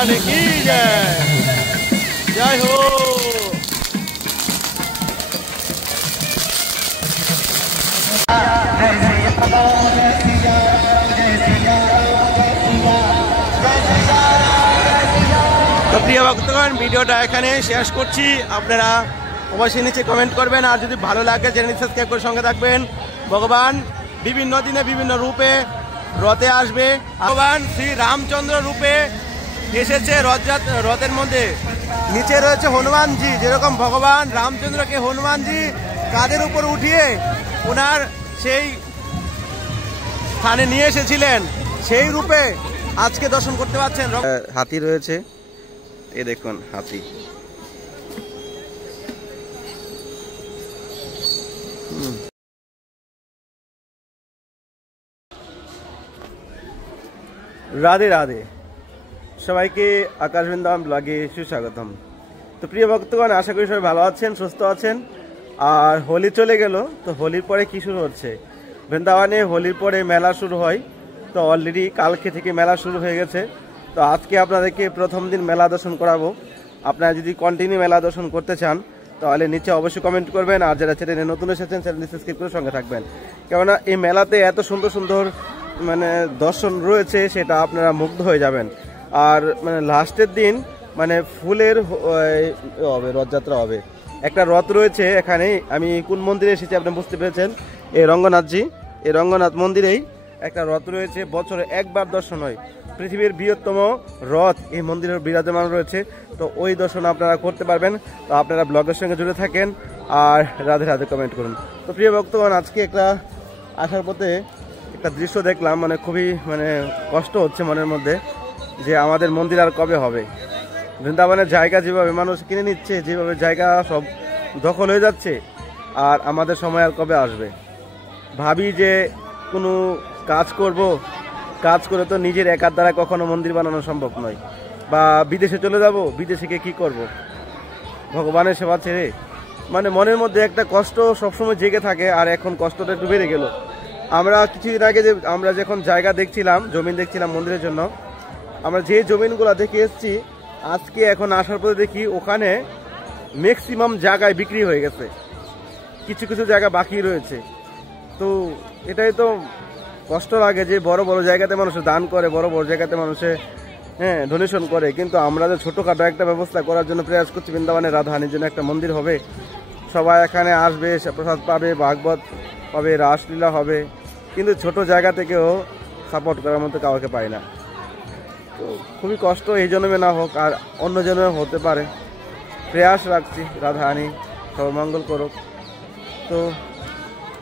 भगवान की जय। जय हो। তো প্রিয় ভক্তগণ, ভিডিওটা এখানে শেষ করছি। আপনারা অবশ্যই নিচে কমেন্ট করবেন, আর যদি ভালো লাগে চ্যানেল সাবস্ক্রাইব করে সঙ্গে থাকবেন। ভগবান বিভিন্ন দিনে বিভিন্ন রূপে রথে আসবে। ভগবান শ্রী রামচন্দ্র রূপে এসেছে রথের মধ্যে। নিচে রয়েছে হনুমানজি, যেরকম ভগবান রামচন্দ্রকে হনুমানজি কাঁধের উপর উঠিয়ে ওনার সেই স্থানে নিয়ে এসেছিলেন, সেই রূপে আজকে দর্শন করতে পারছেন। হাতি রয়েছে, এই দেখুন হাতি। রাধে রাধে, সবাইকে আকাশ বৃন্দাবন ব্লগে সুস্বাগতম। তো প্রিয় ভক্তগণ, আশা করি সবাই ভালো আছেন, সুস্থ আছেন। আর হোলি চলে গেল, তো হোলির পরে কি শুরু হচ্ছে? বৃন্দাবনে হোলির পরে মেলা শুরু হয়। তো অলরেডি কালকে থেকে মেলা শুরু হয়ে গেছে। তো আজকে আপনাদেরকে প্রথম দিন মেলা দর্শন করাবো। আপনারা যদি কন্টিনিউ মেলা দর্শন করতে চান তাহলে নিচে অবশ্যই কমেন্ট করবেন, আর যারা চ্যানেলে নতুন এসেছেন চ্যানেলটি সাবস্ক্রাইব করে সঙ্গে থাকবেন। কেননা এই মেলাতে এত সুন্দর সুন্দর মানে দর্শন রয়েছে, সেটা আপনারা মুগ্ধ হয়ে যাবেন। আর মানে লাস্টের দিন মানে ফুলের হবে, রথযাত্রা হবে। একটা রথ রয়েছে এখানে। আমি কোন মন্দিরে এসেছি আপনি বুঝতে পেরেছেন, এই রঙ্গনাথজি। এই রঙ্গনাথ মন্দিরেই একটা রথ রয়েছে, বছরে একবার দর্শন হয়। পৃথিবীর বৃহত্তম রথ এই মন্দিরের বিরাজমান রয়েছে। তো ওই দর্শন আপনারা করতে পারবেন। তো আপনারা ব্লগের সঙ্গে জুড়ে থাকেন আর রাধে রাধে কমেন্ট করুন। তো প্রিয় ভক্তগণ, আজকে একটা আসার পথে একটা দৃশ্য দেখলাম, মানে খুবই মানে কষ্ট হচ্ছে মনের মধ্যে, যে আমাদের মন্দির আর কবে হবে। বৃন্দাবনের জায়গা যেভাবে মানুষ কিনে নিচ্ছে, যেভাবে জায়গা সব দখল হয়ে যাচ্ছে, আর আমাদের সময় আর কবে আসবে। ভাবি যে কোনো কাজ করব, কাজ করে তো নিজের একার দ্বারা কখনো মন্দির বানানো সম্ভব নয়। বা বিদেশে চলে যাব, বিদেশে গিয়ে কী করবো ভগবানের সেবা ছেড়ে। মানে মনের মধ্যে একটা কষ্ট সবসময় জেগে থাকে, আর এখন কষ্টটা একটু বেড়ে গেল। আমরা কিছুদিন আগে যে আমরা যখন জায়গা দেখছিলাম, জমিন দেখছিলাম মন্দিরের জন্য, আমরা যে জমিনগুলো দেখে এসেছি, আজকে এখন আসার পরে দেখি ওখানে ম্যাক্সিমাম জায়গায় বিক্রি হয়ে গেছে, কিছু কিছু জায়গা বাকি রয়েছে। তো এটাই তো কষ্ট লাগে যে বড় বড় জায়গাতে মানুষে দান করে, বড় বড় জায়গাতে মানুষে ডোনেশন করে, কিন্তু আমরা যে ছোটোখাটো একটা ব্যবস্থা করার জন্য প্রয়াস করছি। বৃন্দাবনে রাধারানীর জন্য একটা মন্দির হবে, সবাই এখানে আসবে, প্রসাদ পাবে, ভাগবত পাবে, রাসলীলা হবে, কিন্তু ছোট জায়গা থেকেও সাপোর্ট করার মতো কাউকে পাই না। তো খুবই কষ্ট, এই জন্মে না হোক আর অন্য জন্মে হতে পারে। প্রয়াস রাখছি রাধারানী সর্বমঙ্গল করুক। তো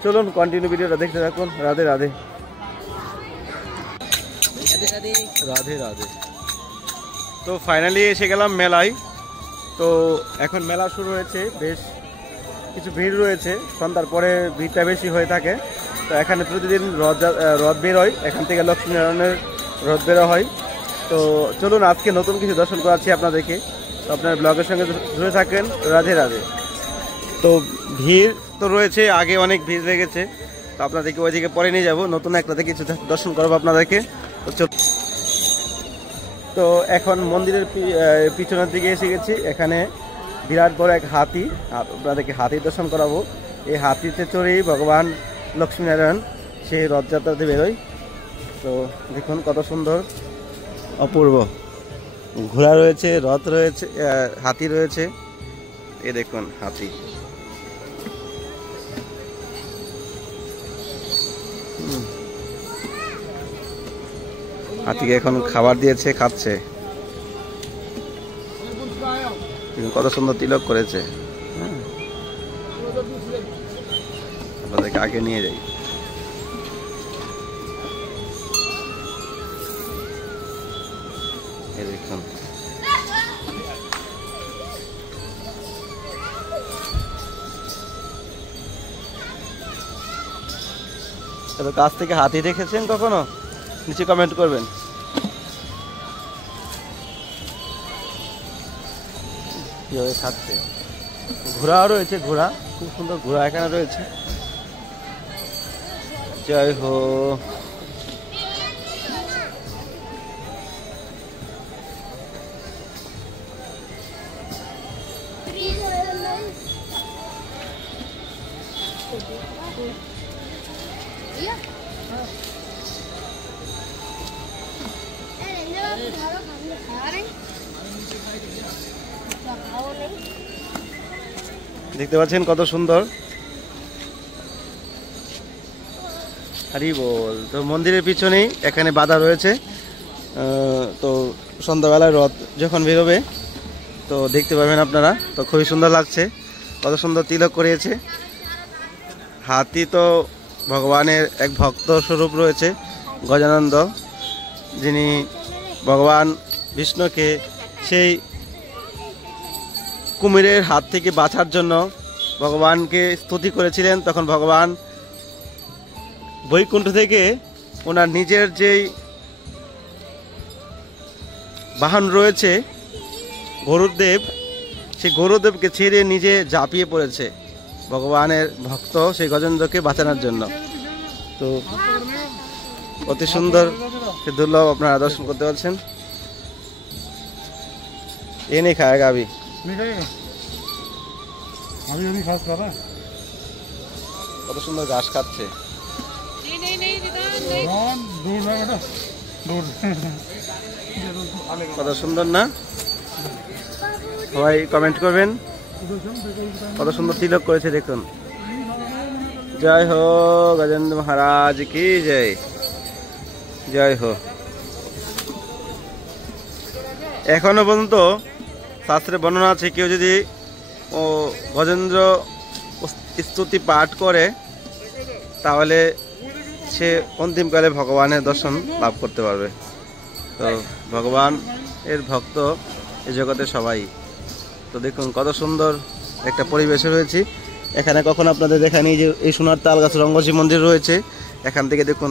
চলুন কন্টিনিউ ভিডিওটা দেখতে থাকুন। রাধে রাধে রাধে রাধে। তো ফাইনালি এসে গেলাম মেলায়। তো এখন মেলা শুরু হয়েছে, বেশ কিছু ভিড় রয়েছে, সন্ধ্যার পরে ভিড়টা বেশি হয়ে থাকে। তো এখানে প্রতিদিন রথ বের হয়, এখান থেকে লক্ষ্মীনারায়ণের রথ বেরো হয়। তো চলুন আজকে নতুন কিছু দর্শন করাচ্ছি আপনাদেরকে। তো আপনার ব্লগের সঙ্গে জুড়ে থাকেন। রাধে রাধে। তো ভিড় তো রয়েছে, আগে অনেক ভিড় লেগেছে। তো আপনাদেরকে ওইদিকে পরে নিয়ে যাবো, নতুন একটা কিছু দর্শন করবো আপনাদেরকে। তো এখন মন্দিরের পিছনের দিকে এসে গেছি। এখানে বিরাট বড় এক হাতি, আপনাদেরকে হাতির দর্শন করাবো। এই হাতিতে চড়েই ভগবান লক্ষ্মীনারায়ণ সেই রথযাত্রাতে বেরোয়। তো দেখুন কত সুন্দর, অপূর্ব। ঘোড়া রয়েছে, রথ রয়েছে, হাতি রয়েছে। এই দেখুন হাতি। হাতিকে এখন খাবার দিয়েছে, খাচ্ছে। কত সুন্দর তিলক করেছে। আপনাদেরকে আগে নিয়ে যাই। এই দেখুন তবে কাছ থেকে হাতি দেখেছেন কখনো? নিচে কমেন্ট করবেন। কিভাবে খাচ্ছে। ঘোড়াও রয়েছে, ঘোড়া, খুব সুন্দর ঘোড়া এখানে রয়েছে। জয় হো। দেখতে পাচ্ছেন কত সুন্দর। হরি বল। তো মন্দিরের পিছনেই এখানে বাধা রয়েছে, তো সন্ধ্যাবেলায় রথ যখন বেরোবে তো দেখতে পাবেন আপনারা। তো খুবই সুন্দর লাগছে, কত সুন্দর তিলক করিয়েছে। হাতি তো ভগবানের এক ভক্ত স্বরূপ রয়েছে, গজানন্দ, যিনি ভগবান বিষ্ণুকে সেই কুমিরের হাত থেকে বাঁচার জন্য ভগবানকে স্তুতি করেছিলেন। তখন ভগবান বৈকুণ্ঠ থেকে ওনার নিজের যেই বাহন রয়েছে গরুদেব, সেই গরুদেবকে ছেড়ে নিজে ঝাঁপিয়ে পড়েছে ভগবানের ভক্ত সেই গজেন্দ্রকে বাঁচানোর জন্য। তো অতি সুন্দর দুর্লভ আপনারা দর্শন করতে পারছেন। এ নেই খায় গাবি কত সুন্দর ঘাস খাচ্ছে। কত সুন্দর না? সবাই কমেন্ট করবেন, কত সুন্দর তিলক করেছে দেখুন। জয় হো গজেন্দ্র মহারাজ কি জয়, জয় হো। এখনো পর্যন্ত শাস্ত্রে বর্ণনা আছে, কেউ যদি ও গজেন্দ্র স্তুতি পাঠ করে তাহলে সে অন্তিমকালে ভগবানের দর্শন লাভ করতে পারবে। তো ভগবান এর ভক্ত এই জগতে সবাই। তো দেখুন কত সুন্দর একটা পরিবেশে রয়েছে। এখানে কখন আপনাদের দেখানি যে এই সোনার তাল গাছ রঙ্গজি মন্দির রয়েছে, এখান থেকে দেখুন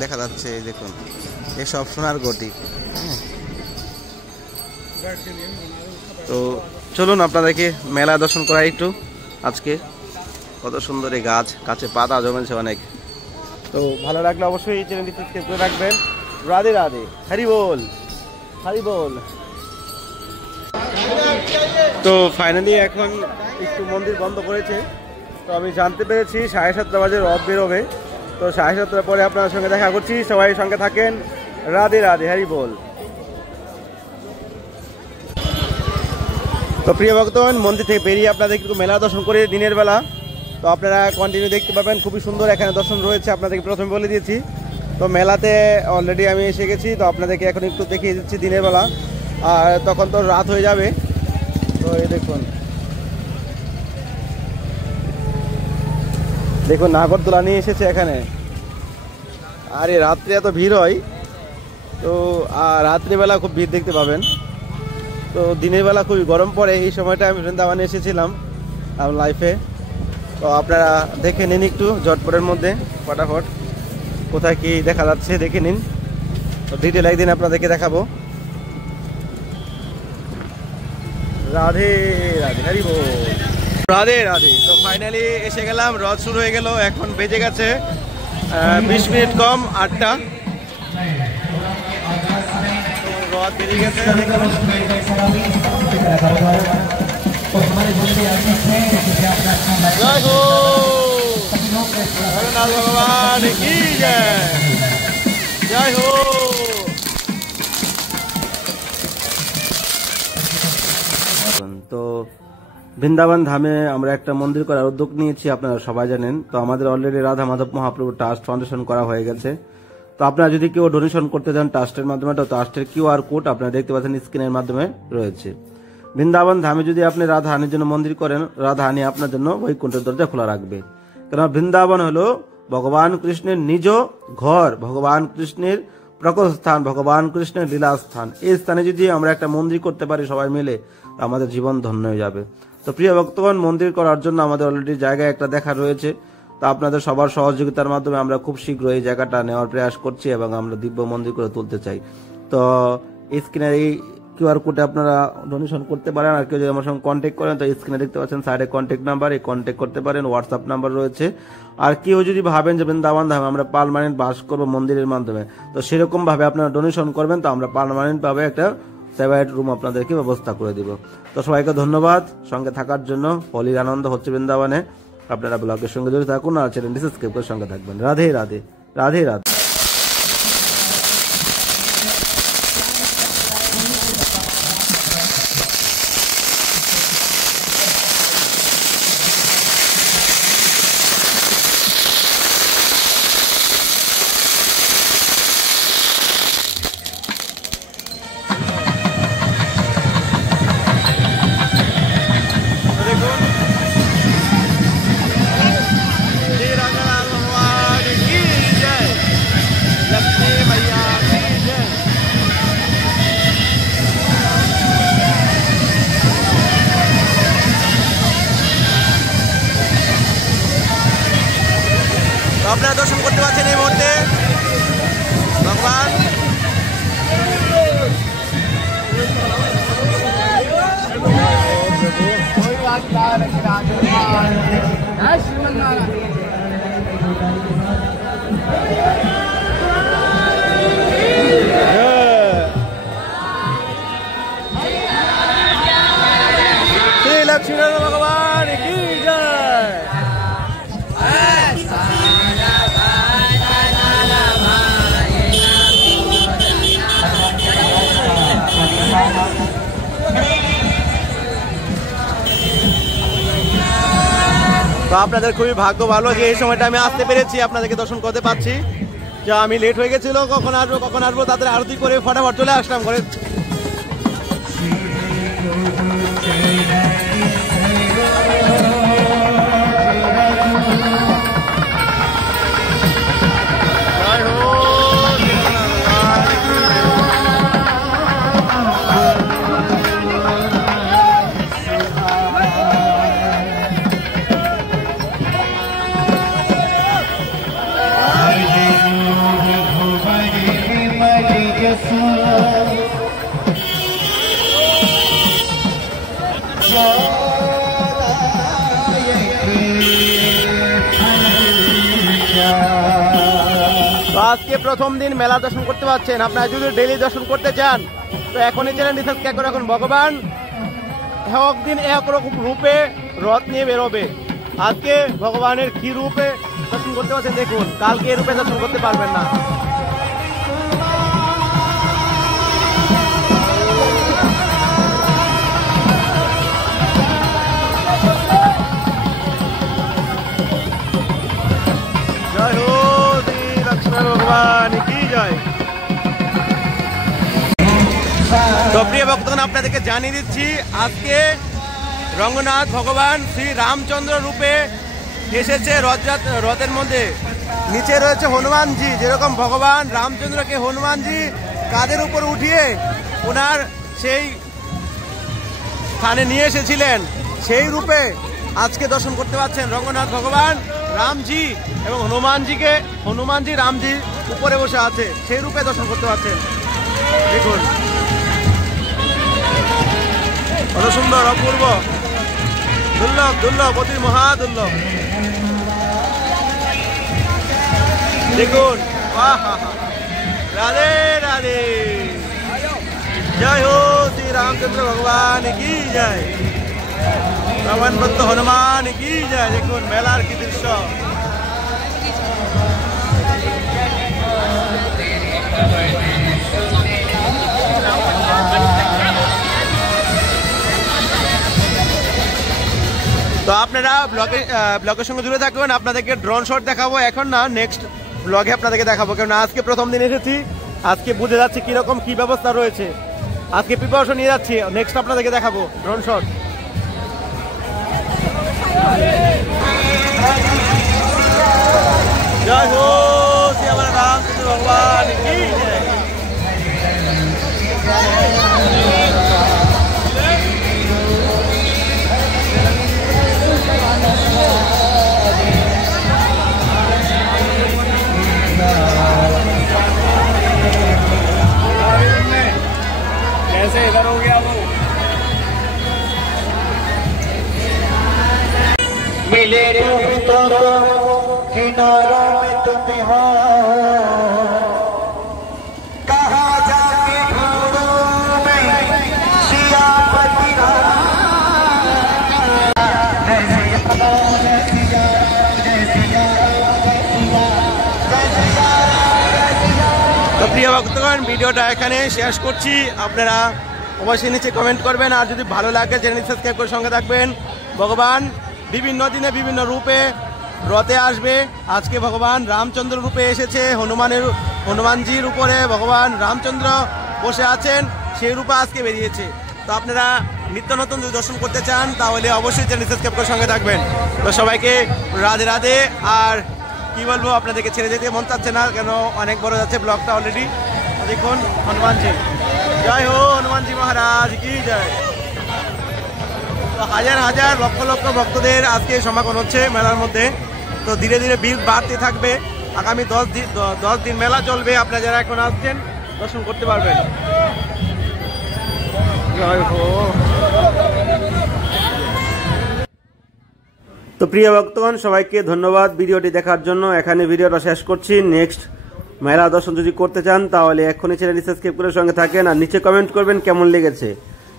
দেখা যাচ্ছে, দেখুন এসব সোনার গটি। তো চলুন আপনাদেরকে মেলা দর্শন করা একটু। আজকে কত সুন্দর এই গাছ, গাছে পাতা জমেছে অনেক। তো ভালো লাগলে অবশ্যই এই চ্যানেলটি সাবস্ক্রাইব করে রাখবেন। রাধে রাধে, হরি বল, হরি বল। তো ফাইনালি এখন একটু মন্দির বন্ধ করেছে। তো আমি জানতে পেরেছি 7:30 বাজে রথ বেরোবে। তো 7:30 পরে আপনার সঙ্গে দেখা করছি, সবাই সঙ্গে থাকেন। রাধে রাধে, হরি বল। তো প্রিয় ভক্তগণ, মন্দির থেকে বেরিয়ে আপনাদের একটু মেলা দর্শন করে দিনের বেলা। তো আপনারা কন্টিনিউ দেখতে পাবেন, খুবই সুন্দর এখানে দর্শন রয়েছে, আপনাদেরকে প্রথমে বলে দিয়েছি। তো মেলাতে অলরেডি আমি এসে গেছি, তো আপনাদেরকে এখন একটু দেখিয়ে দিচ্ছি দিনের বেলা, আর তখন তো রাত হয়ে যাবে। তো এই দেখুন, দেখুন নাগরদোলা নিয়ে এসেছে এখানে। আর এই রাত্রে এত ভিড় হয়, তো রাত্রিবেলা খুব ভিড় দেখতে পাবেন। তো দিনের বেলা খুবই গরম পড়ে, এই সময়টা আমি বৃন্দাবনে এসেছিলাম আমার লাইফে। তো আপনারা দেখে নিন একটু ঝটপটের মধ্যে, ফটাফট কোথায় কি দেখা যাচ্ছে দেখে নিন। তো ডিটেল একদিন আপনাদেরকে দেখাবো। রাধে রাধে, হরি বল। রাধে রাধে। তো ফাইনালি এসে গেলাম, রথ শুরু হয়ে গেল। এখন বেজে গেছে 20 মিনিট কম 8টা। রথ বেরিয়ে গেছে। জয় হো জগন্নাথ ভগবান কি জয়, জয় হো। তো বৃন্দাবন ধামে আমরা একটা মন্দির করার উদ্যোগ নিয়েছি, আপনারা সবাই জানেন। তো আমাদের already Radha Madhav Mahaprabhu trust foundation করা হয়ে গেছে। তো আপনারা যদি কেউ ডোনেশন করতে চান ট্রাস্টের মাধ্যমে, তো ট্রাস্টের কিউআর কোড আপনারা দেখতে পাচ্ছেন স্ক্রিনের মাধ্যমে রয়েছে। বৃন্দাবন ধামে যদি আপনি রাধা হানির জন্য মন্দির করেন, রাধা হানি আপনার জন্য বৈকুণ্ঠের দরজা খোলা রাখবে। কারণ বৃন্দাবন হলো ভগবান কৃষ্ণের নিজ ঘর, ভগবান কৃষ্ণের প্রকট স্থান, ভগবান কৃষ্ণের লীলা স্থান। এই স্থানে যদি আমরা একটা মন্দির করতে পারি সবাই মিলে, আমাদের জীবন ধন্য হয়ে যাবে। তো প্রিয় ভক্তগণ, মন্দির করার জন্য আমাদের অলরেডি জায়গায় একটা দেখা রয়েছে। তো আপনাদের সবার সহযোগিতার মাধ্যমে আমরা খুব শীঘ্র এই জায়গাটা নেওয়ার প্রয়াস করছি এবং আমরা দিব্য মন্দির করে তুলতে চাই। তো স্ক্রিনের এই কিউআর কোডে আপনারা ডোনেশন করতে পারেন। আর কেউ যদি আমার সঙ্গে কন্ট্যাক্ট করেন, তো স্ক্রিনে দেখতে পাচ্ছেন সাইডে কন্ট্যাক্ট নাম্বার, এই কন্ট্যাক্ট করতে পারেন, হোয়াটসঅ্যাপ নাম্বার রয়েছে। আর কেউ যদি ভাবেন যে বৃন্দাবন ধামে আমরা পার্মানেন্ট বাস করবো মন্দিরের মাধ্যমে, তো সেরকম ভাবে আপনারা ডোনেশন করবেন, তো আমরা পার্মানেন্ট ভাবে একটা সেপারেট রুম আপনাদেরকে ব্যবস্থা করে দিব। তো সবাইকে ধন্যবাদ সঙ্গে থাকার জন্য। হোলির আনন্দ হচ্ছে বৃন্দাবনে। আপনারা ব্লগের সঙ্গে জড়িত থাকুন আর চ্যানেলটি সাবস্ক্রাইব করে সঙ্গে থাকবেন। রাধে রাধে, রাধে রাধে। আপনারা দর্শন করতে পারছেন এই মুহূর্তে ভগবান। श्री लक्ष्मी भगवान की जय। তো আপনাদের খুবই ভাগ্য ভালো যে এই সময়টা আমি আসতে পেরেছি, আপনাদেরকে দর্শন করতে পারছি। যা আমি লেট হয়ে গেছিল, কখন আসবো তাদের আরতি করে ফটাফট চলে আসলাম ঘরে। আজকে প্রথম দিন মেলা দর্শন করতে পারছেন। আপনারা যদি ডেইলি দর্শন করতে চান তো এখনই চ্যানেলটি সাবস্ক্রাইব করে রাখুন। ভগবান একদিন একরকম রূপে রথ নিয়ে বেরোবে। আজকে ভগবানের কি রূপে দর্শন করতে পারছেন দেখুন, কালকে এই রূপে দর্শন করতে পারবেন না। জয় হো শ্রী লক্ষ্মী ভগবান কি জয়। তো প্রিয় ভক্তগণ, আপনাদেরকে জানিয়ে দিচ্ছি আজকে রঙ্গনাথ ভগবান শ্রী রামচন্দ্র রূপে এসেছে রথের মধ্যে। নিচে রয়েছে হনুমানজি, যেরকম ভগবান রামচন্দ্রকে হনুমানজি কাঁধের উপর উঠিয়ে ওনার সেই স্থানে নিয়ে এসেছিলেন, সেই রূপে আজকে দর্শন করতে পারছেন রঙ্গনাথ ভগবান রামজি এবং হনুমানজি রামজি উপরে বসে আছে, সেই রূপে দর্শন করতে পারছেন। দেখুন কত সুন্দর, অপূর্ব, দুর্লভ, অতি মহাদুর্লভ। দেখুন রাধে রাধে। জয় হো শ্রী রামচন্দ্র ভগবান কি জয়, রাবণ ভক্ত হনুমান কি জয়। দেখুন মেলার কি দৃশ্য। তো আপনারা ব্লগের সঙ্গে জুড়ে থাকবেন। আপনাদেরকে ড্রোন শট দেখাবো, এখন না, নেক্সট ব্লগে আপনাদেরকে দেখাবো। কারণ আজকে প্রথম দিন এসেছি, আজকে বুঝে যাচ্ছে কিরকম কি ব্যবস্থা রয়েছে। আজকে প্রিপারেশন নিয়ে যাচ্ছি, নেক্সট আপনাদেরকে দেখাবো ড্রোন শট। জয় হো শ্রী আমার রামচন্দ্র ভগবান কি জয়। कैसे इधर हो गया वो? मिले किनारों में तुम हो, कहाँ जाके ढूंढूं मैं প্রিয় ভক্তগণ, ভিডিওটা এখানে শেষ করছি। আপনারা অবশ্যই নিচে কমেন্ট করবেন, আর যদি ভালো লাগে চ্যানেল সাবস্ক্রাইব করে সঙ্গে থাকবেন। ভগবান বিভিন্ন দিনে বিভিন্ন রূপে রথে আসবে। আজকে ভগবান রামচন্দ্র রূপে এসেছে, হনুমানজির উপরে ভগবান রামচন্দ্র বসে আছেন, সেই রূপে আজকে বেরিয়েছে। তো আপনারা নিত্য নতুন যদি দর্শন করতে চান তাহলে অবশ্যই চ্যানেল সাবস্ক্রাইব করে সঙ্গে থাকবেন। তো সবাইকে রাধে রাধে। আর কি বলবো, আপনাদেরকে ছেড়ে যেতে মন চাচ্ছে না, কেন অনেক বড় যাচ্ছে ব্লগটা অলরেডি। দেখুন হনুমানজি, জয় হো হনুমানজি মহারাজ কি জয়। তো হাজার হাজার লক্ষ লক্ষ ভক্তদের আজকে সমাগম হচ্ছে মেলার মধ্যে। তো ধীরে ধীরে ভিড় বাড়তে থাকবে। আগামী 10 দিন মেলা চলবে। আপনারা যারা এখন আসছেন দর্শন করতে পারবেন। জয় হো। তো প্রিয় ভক্তগণ, সবাইকে ধন্যবাদ ভিডিওটি দেখার জন্য। এখানে ভিডিওটা শেষ করছি। নেক্সট মেলা দর্শন যদি করতে চান তাহলে এখনই চ্যানেলটি সাবস্ক্রাইব করে সঙ্গে থাকেন, আর নিচে কমেন্ট করবেন কেমন লেগেছে।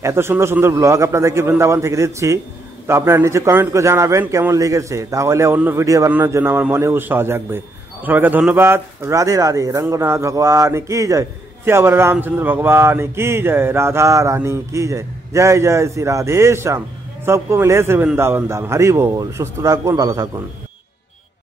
এত সুন্দর সুন্দর ব্লগ আপনাদেরকে বৃন্দাবন থেকে দিচ্ছি। তো আপনারা নিচে কমেন্ট করে জানাবেন কেমন লেগেছে, তাহলে অন্য ভিডিও বানানোর জন্য আমার মনে উৎসাহ জাগবে। সবাইকে ধন্যবাদ। রাধে রাধে। রঙ্গনাথ ভগবান কি জয়, শ্যাবর রামচন্দ্র ভগবান কি জয়, রাধা রানী কি জয়। জয় জয় শ্রী রাধে শ্যাম। सबको मिले से वृंदावन धाम। हरि बोल। सुस्त থাকুন, ভালো থাকুন।